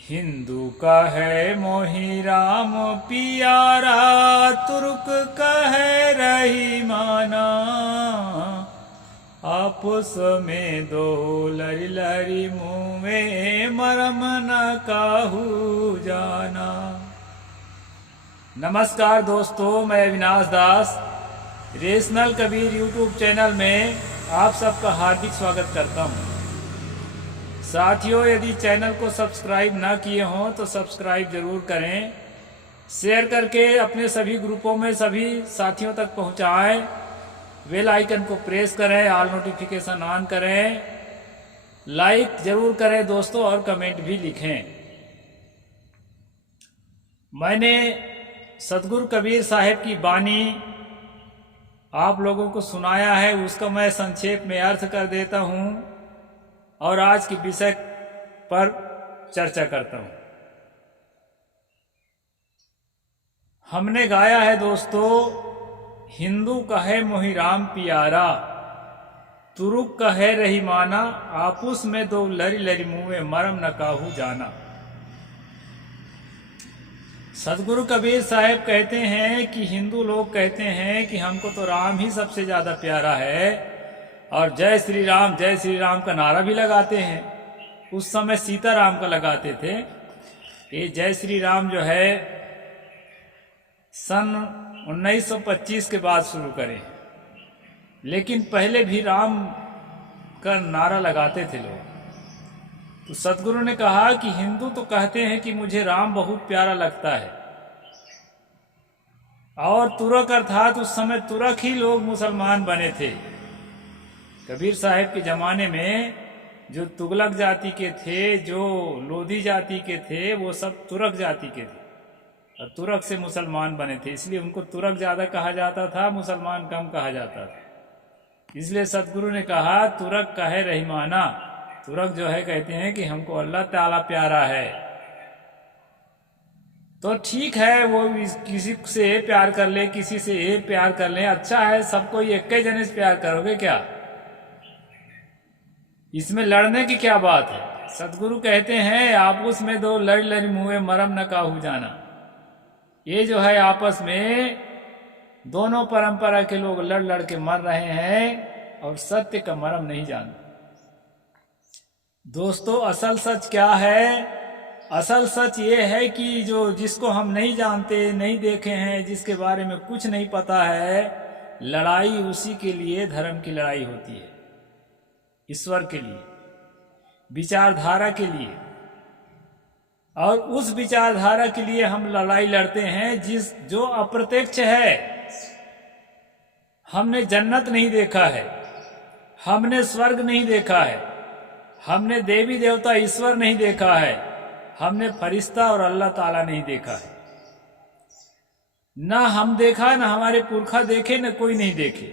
हिंदू का है मोही राम पियारा, तुर्क का है रहीमाना। आपस में दो लरी लरी मुँह में मरम न काहू जाना। नमस्कार दोस्तों, मैं अविनाश दास रेशनल कबीर यूट्यूब चैनल में आप सबका हार्दिक स्वागत करता हूं। साथियों, यदि चैनल को सब्सक्राइब ना किए हों तो सब्सक्राइब जरूर करें, शेयर करके अपने सभी ग्रुपों में सभी साथियों तक पहुंचाएं, बेल आइकन को प्रेस करें, ऑल नोटिफिकेशन ऑन करें, लाइक जरूर करें दोस्तों और कमेंट भी लिखें। मैंने सतगुरु कबीर साहब की बानी आप लोगों को सुनाया है, उसका मैं संक्षेप में अर्थ कर देता हूं और आज के विषय पर चर्चा करता हूं। हमने गाया है दोस्तों, हिंदू कहे मोहि राम पियारा, तुरुक कहे रहीमाना। आपस में दो लरी लरी मुँह में मरम न काहू जाना। सतगुरु कबीर साहब कहते हैं कि हिंदू लोग कहते हैं कि हमको तो राम ही सबसे ज़्यादा प्यारा है और जय श्री राम का नारा भी लगाते हैं। उस समय सीताराम का लगाते थे। ये जय श्री राम जो है सन 1925 के बाद शुरू करें, लेकिन पहले भी राम का नारा लगाते थे लोग। तो सतगुरु ने कहा कि हिंदू तो कहते हैं कि मुझे राम बहुत प्यारा लगता है, और तुरक अर्थात उस समय तुरक ही लोग मुसलमान बने थे। कबीर साहब के ज़माने में जो तुगलक जाति के थे, जो लोधी जाति के थे, वो सब तुरक जाति के थे और तुरक से मुसलमान बने थे, इसलिए उनको तुरक ज़्यादा कहा जाता था, मुसलमान कम कहा जाता था। इसलिए सतगुरु ने कहा तुरक कहे रहीमाना। तुरक जो है कहते हैं कि हमको अल्लाह ताला प्यारा है। तो ठीक है, वो किसी से प्यार कर ले, किसी से प्यार कर ले, अच्छा है। सबको एक ही जने से प्यार करोगे क्या? इसमें लड़ने की क्या बात है? सतगुरु कहते हैं आपस में दो लड़ लड़ मुँह मरम न काहू जाना। ये जो है आपस में दोनों परंपरा के लोग लड़ लड़ के मर रहे हैं और सत्य का मरम नहीं जानते। दोस्तों, असल सच क्या है? असल सच ये है कि जिसको हम नहीं जानते, नहीं देखे हैं, जिसके बारे में कुछ नहीं पता है, लड़ाई उसी के लिए धर्म की लड़ाई होती है, ईश्वर के लिए, विचारधारा के लिए। और उस विचारधारा के लिए हम लड़ाई लड़ते हैं जो अप्रत्यक्ष है। हमने जन्नत नहीं देखा है, हमने स्वर्ग नहीं देखा है, हमने देवी देवता ईश्वर नहीं देखा है, हमने फरिश्ता और अल्लाह ताला नहीं देखा है। ना हम देखा, ना हमारे पुरखा देखे, ना कोई नहीं देखे।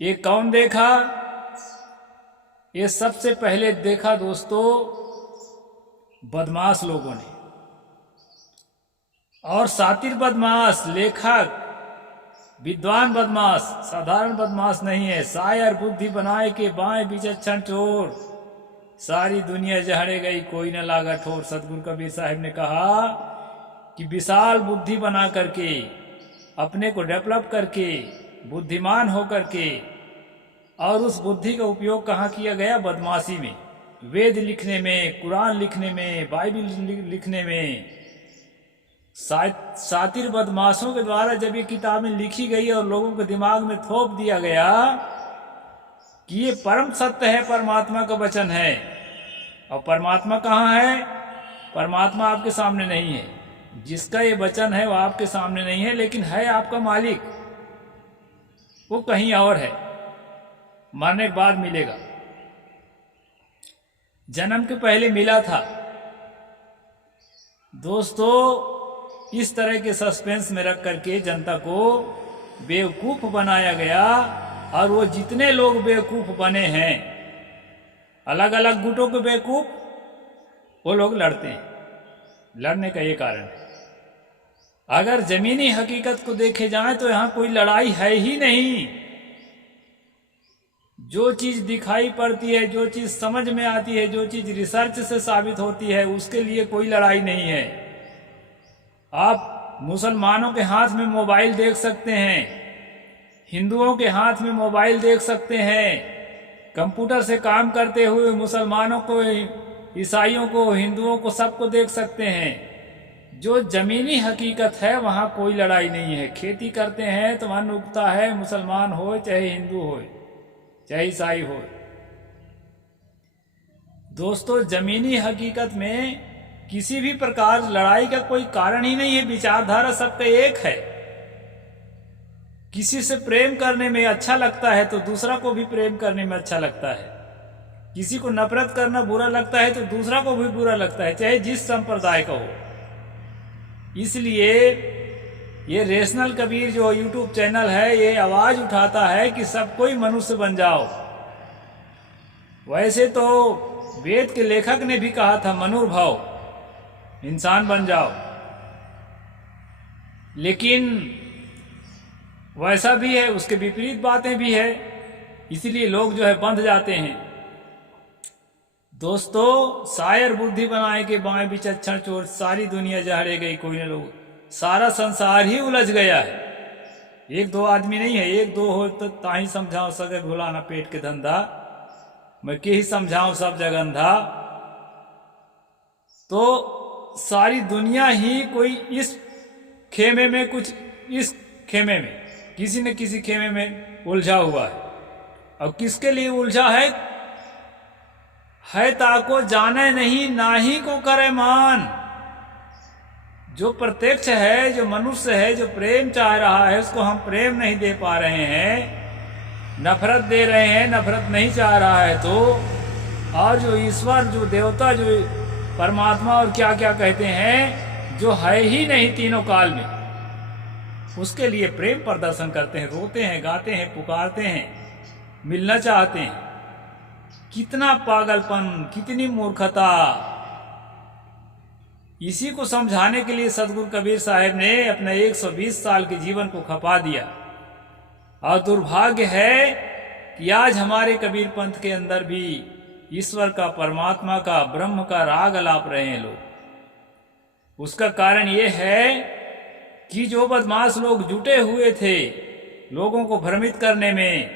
ये कौन देखा? ये सबसे पहले देखा दोस्तों बदमाश लोगों ने, और सातिर बदमाश, लेखक, विद्वान बदमाश, साधारण बदमाश नहीं है। शायर बुद्धि बनाए के बाएं विचक्षण चोर, सारी दुनिया जहरे गई कोई न लागा ठोर। सतगुरु कबीर साहब ने कहा कि विशाल बुद्धि बना करके, अपने को डेवलप करके, बुद्धिमान हो करके, और उस बुद्धि का उपयोग कहाँ किया गया? बदमाशी में, वेद लिखने में, कुरान लिखने में, बाइबल लिखने में। सातिर बदमाशों के द्वारा जब ये किताबें लिखी गई और लोगों के दिमाग में थोप दिया गया कि ये परम सत्य है, परमात्मा का वचन है। और परमात्मा कहाँ है? परमात्मा आपके सामने नहीं है। जिसका ये वचन है वो आपके सामने नहीं है, लेकिन है आपका मालिक, वो कहीं और है, मरने के बाद मिलेगा। जन्म के पहले मिला था। दोस्तों, इस तरह के सस्पेंस में रख करके जनता को बेवकूफ बनाया गया, और वो जितने लोग बेवकूफ बने हैं, अलग अलग गुटों के बेवकूफ, वो लोग लड़ते हैं। लड़ने का ये कारण है। अगर जमीनी हकीकत को देखे जाए तो यहां कोई लड़ाई है ही नहीं। जो चीज दिखाई पड़ती है, जो चीज समझ में आती है, जो चीज रिसर्च से साबित होती है, उसके लिए कोई लड़ाई नहीं है। आप मुसलमानों के हाथ में मोबाइल देख सकते हैं, हिंदुओं के हाथ में मोबाइल देख सकते हैं, कंप्यूटर से काम करते हुए मुसलमानों को, ईसाइयों को, हिंदुओं को, सबको देख सकते हैं। जो जमीनी हकीकत है वहां कोई लड़ाई नहीं है। खेती करते हैं तो अन्न उगता है, मुसलमान हो चाहे हिंदू हो चाहे ईसाई हो। दोस्तों, जमीनी हकीकत में किसी भी प्रकार लड़ाई का कोई कारण ही नहीं है। विचारधारा सबका एक है। किसी से प्रेम करने में अच्छा लगता है तो दूसरा को भी प्रेम करने में अच्छा लगता है। किसी को नफरत करना बुरा लगता है तो दूसरा को भी बुरा लगता है, चाहे जिस संप्रदाय का हो। इसलिए ये रेशनल कबीर जो यूट्यूब चैनल है, ये आवाज उठाता है कि सब कोई मनुष्य बन जाओ। वैसे तो वेद के लेखक ने भी कहा था मनुर्भव, इंसान बन जाओ, लेकिन वैसा भी है, उसके विपरीत बातें भी है, इसलिए लोग जो है बंध जाते हैं। दोस्तों, शायर बुद्धि बनाए के बाएं विचक्षण चोर, सारी दुनिया जहरे गई कोई न लोग। सारा संसार ही उलझ गया है। एक दो आदमी नहीं है, एक दो हो तो ताही समझाओ सगे भुलाना पेट के धंधा, मैं के ही समझाऊं सब जगंधा। तो सारी दुनिया ही कोई इस खेमे में, कुछ इस खेमे में, किसी न किसी खेमे में उलझा हुआ है। अब किसके लिए उलझा है ताको जाने नहीं, नाही को करे मान। जो प्रत्यक्ष है, जो मनुष्य है, जो प्रेम चाह रहा है, उसको हम प्रेम नहीं दे पा रहे हैं, नफरत दे रहे हैं, नफरत नहीं चाह रहा है तो। और जो ईश्वर, जो देवता, जो परमात्मा और क्या क्या कहते हैं, जो है ही नहीं तीनों काल में, उसके लिए प्रेम प्रदर्शन करते हैं, रोते हैं, गाते हैं, पुकारते हैं, मिलना चाहते हैं। कितना पागलपन, कितनी मूर्खता। इसी को समझाने के लिए सदगुरु कबीर साहब ने अपने 120 साल के जीवन को खपा दिया। और दुर्भाग्य है कि आज हमारे कबीर पंथ के अंदर भी ईश्वर का, परमात्मा का, ब्रह्म का राग अलाप रहे हैं लोग। उसका कारण ये है कि जो बदमाश लोग जुटे हुए थे लोगों को भ्रमित करने में,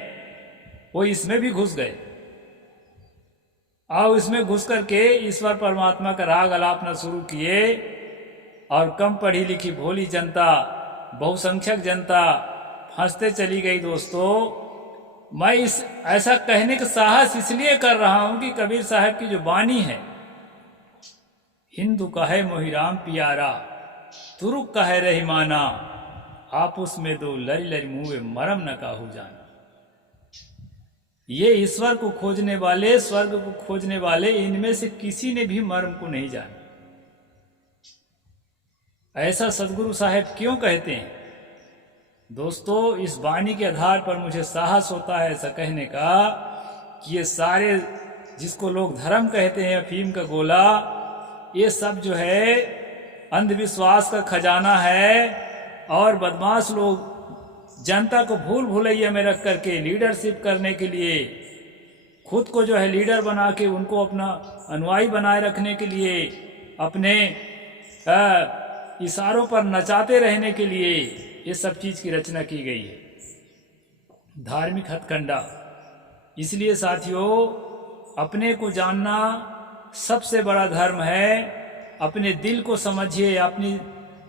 वो इसमें भी घुस गए। और इसमें घुस करके ईश्वर परमात्मा का राग अलापना शुरू किए। और कम पढ़ी लिखी भोली जनता, बहुसंख्यक जनता फंसते चली गई। दोस्तों, मैं ऐसा कहने का साहस इसलिए कर रहा हूं कि कबीर साहब की जो वाणी है, हिंदू कहे मोहि राम प्यारा, तुरुक कहे रहीमाना, आपस में दो लरी लरी मुँह मरम न काहू जाना। ये ईश्वर को खोजने वाले, स्वर्ग को खोजने वाले, इनमें से किसी ने भी मर्म को नहीं जाना। ऐसा सदगुरु साहब क्यों कहते हैं? दोस्तों, इस वाणी के आधार पर मुझे साहस होता है ऐसा कहने का कि ये सारे जिसको लोग धर्म कहते हैं, अफीम का गोला, ये सब जो है अंधविश्वास का खजाना है। और बदमाश लोग जनता को भूल भुलैया में रख करके लीडरशिप करने के लिए, खुद को जो है लीडर बना के उनको अपना अनुयायी बनाए रखने के लिए, अपने इशारों पर नचाते रहने के लिए ये सब चीज की रचना की गई है, धार्मिक हथकंडा। इसलिए साथियों, अपने को जानना सबसे बड़ा धर्म है। अपने दिल को समझिए, अपनी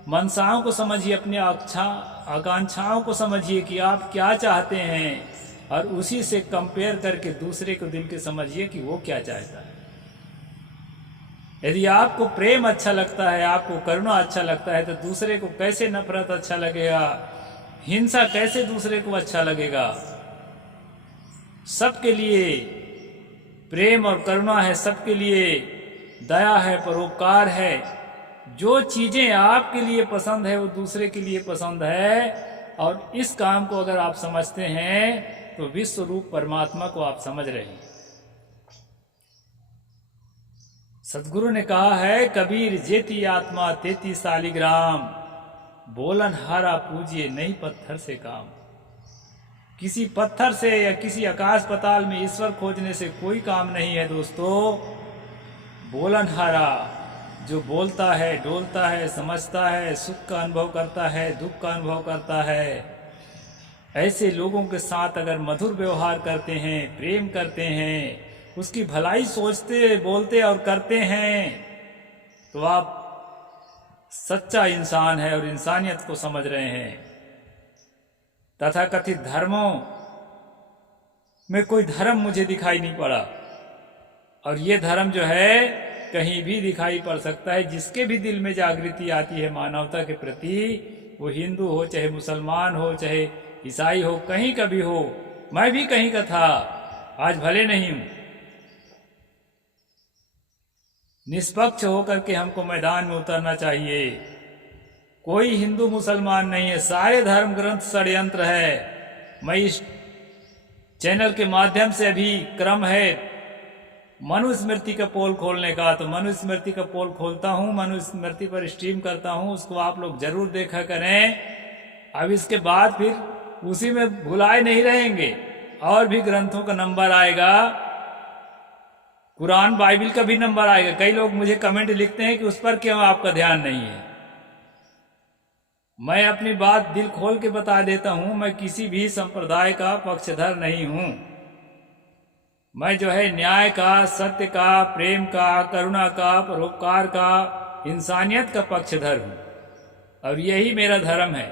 मनसाओं को समझिए, अपनी आकांक्षाओं को समझिए कि आप क्या चाहते हैं, और उसी से कंपेयर करके दूसरे को दिल के समझिए कि वो क्या चाहता है। यदि आपको प्रेम अच्छा लगता है, आपको करुणा अच्छा लगता है, तो दूसरे को कैसे नफरत अच्छा लगेगा, हिंसा कैसे दूसरे को अच्छा लगेगा? सबके लिए प्रेम और करुणा है, सबके लिए दया है, परोपकार है। जो चीजें आपके लिए पसंद है वो दूसरे के लिए पसंद है। और इस काम को अगर आप समझते हैं तो विश्व रूप परमात्मा को आप समझ रहे हैं। सदगुरु ने कहा है, कबीर जेती आत्मा तेती सालिग्राम, बोलन हारा पूजिए नहीं पत्थर से काम। किसी पत्थर से या किसी आकाश पाताल में ईश्वर खोजने से कोई काम नहीं है दोस्तों। बोलनहारा जो बोलता है, डोलता है, समझता है, सुख का अनुभव करता है, दुख का अनुभव करता है, ऐसे लोगों के साथ अगर मधुर व्यवहार करते हैं, प्रेम करते हैं, उसकी भलाई सोचते, बोलते और करते हैं, तो आप सच्चा इंसान है और इंसानियत को समझ रहे हैं। तथाकथित धर्मों में कोई धर्म मुझे दिखाई नहीं पड़ा, और ये धर्म जो है कहीं भी दिखाई पड़ सकता है। जिसके भी दिल में जागृति आती है मानवता के प्रति, वो हिंदू हो, चाहे मुसलमान हो, चाहे ईसाई हो, कहीं का भी हो, मैं भी कहीं का था, आज भले नहीं हूं। निष्पक्ष होकर के हमको मैदान में उतरना चाहिए। कोई हिंदू मुसलमान नहीं है, सारे धर्म ग्रंथ षड्यंत्र है। मैं इस चैनल के माध्यम से अभी क्रम है मनुस्मृति का पोल खोलने का, तो मनुस्मृति का पोल खोलता हूं, मनुस्मृति पर स्ट्रीम करता हूं, उसको आप लोग जरूर देखा करें। अब इसके बाद फिर उसी में भुलाए नहीं रहेंगे, और भी ग्रंथों का नंबर आएगा, कुरान बाइबिल का भी नंबर आएगा। कई लोग मुझे कमेंट लिखते हैं कि उस पर क्यों आपका ध्यान नहीं है। मैं अपनी बात दिल खोल के बता देता हूं, मैं किसी भी संप्रदाय का पक्षधर नहीं हूं। मैं जो है न्याय का, सत्य का, प्रेम का, करुणा का, परोपकार का, इंसानियत का पक्षधर हूं, और यही मेरा धर्म है।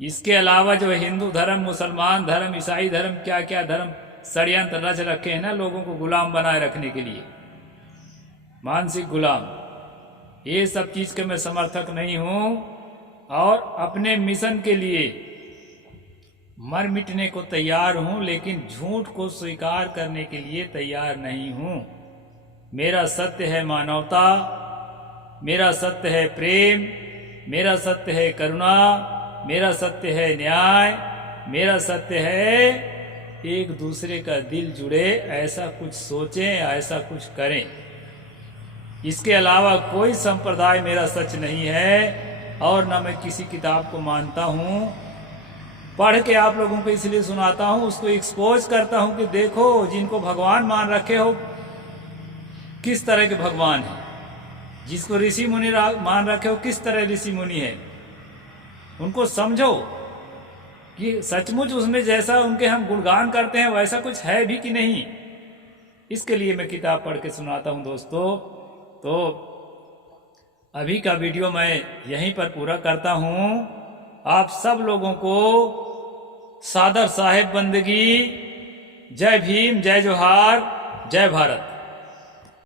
इसके अलावा जो हिंदू धर्म, मुसलमान धर्म, ईसाई धर्म, क्या क्या धर्म षड्यंत्र रच रखे हैं ना लोगों को गुलाम बनाए रखने के लिए, मानसिक गुलाम, ये सब चीज के मैं समर्थक नहीं हूं, और अपने मिशन के लिए मर मिटने को तैयार हूं, लेकिन झूठ को स्वीकार करने के लिए तैयार नहीं हूं। मेरा सत्य है मानवता, मेरा सत्य है प्रेम, मेरा सत्य है करुणा, मेरा सत्य है न्याय, मेरा सत्य है एक दूसरे का दिल जुड़े, ऐसा कुछ सोचें, ऐसा कुछ करें। इसके अलावा कोई संप्रदाय मेरा सच नहीं है, और न मैं किसी किताब को मानता हूं। पढ़ के आप लोगों को इसलिए सुनाता हूं, उसको एक्सपोज करता हूं कि देखो जिनको भगवान मान रखे हो किस तरह के भगवान हैं, जिसको ऋषि मुनि मान रखे हो किस तरह ऋषि मुनि है, उनको समझो कि सचमुच उसमें जैसा उनके हम गुणगान करते हैं वैसा कुछ है भी कि नहीं। इसके लिए मैं किताब पढ़ के सुनाता हूं दोस्तों। तो अभी का वीडियो मैं यहीं पर पूरा करता हूं। आप सब लोगों को सादर साहेब बंदगी। जय भीम, जय जोहार, जय भारत।